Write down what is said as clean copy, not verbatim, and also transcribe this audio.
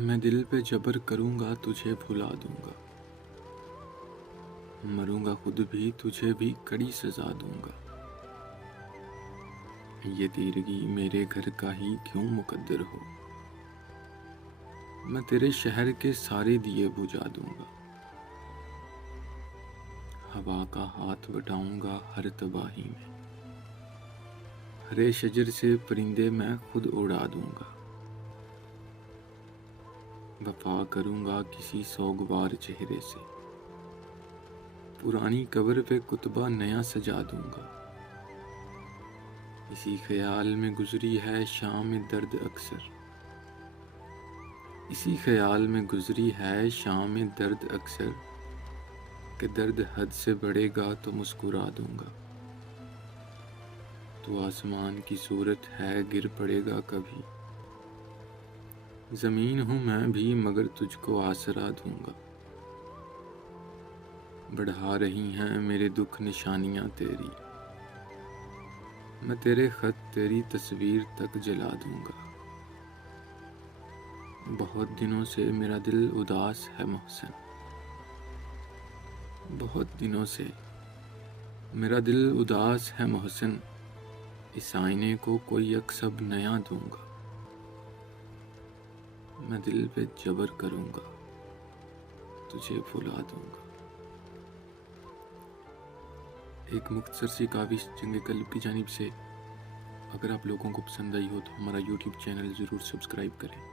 میں دل پہ جبر کروں گا تجھے بھلا دوں گا، مروں گا خود بھی تجھے بھی کڑی سزا دوں گا۔ یہ تیرگی میرے گھر کا ہی کیوں مقدر ہو، میں تیرے شہر کے سارے دیے بجھا دوں گا۔ ہوا کا ہاتھ بٹاؤں گا ہر تباہی میں، ہرے شجر سے پرندے میں خود اڑا دوں گا۔ وفا کروں گا کسی سوگوار چہرے سے، پرانی قبر پہ کتبہ نیا سجا دوں گا۔ اسی خیال میں گزری ہے شام درد اکثر، اسی خیال میں گزری ہے شام درد اکثر، کہ درد حد سے بڑھے گا تو مسکرا دوں گا۔ تو آسمان کی صورت ہے گر پڑے گا کبھی، زمین ہوں میں بھی مگر تجھ کو آسرا دوں گا۔ بڑھا رہی ہیں میرے دکھ نشانیاں تیری، میں تیرے خط تیری تصویر تک جلا دوں گا۔ بہت دنوں سے میرا دل اداس ہے محسن، بہت دنوں سے میرا دل اداس ہے محسن، اس آئینے کو کوئی یکسب نیا دوں گا۔ میں دل پہ جبر کروں گا تجھے بھلا دوں گا۔ ایک مختصر سی کاوش جنگ قلب کی جانب سے۔ اگر آپ لوگوں کو پسند آئی ہو تو ہمارا یوٹیوب چینل ضرور سبسکرائب کریں۔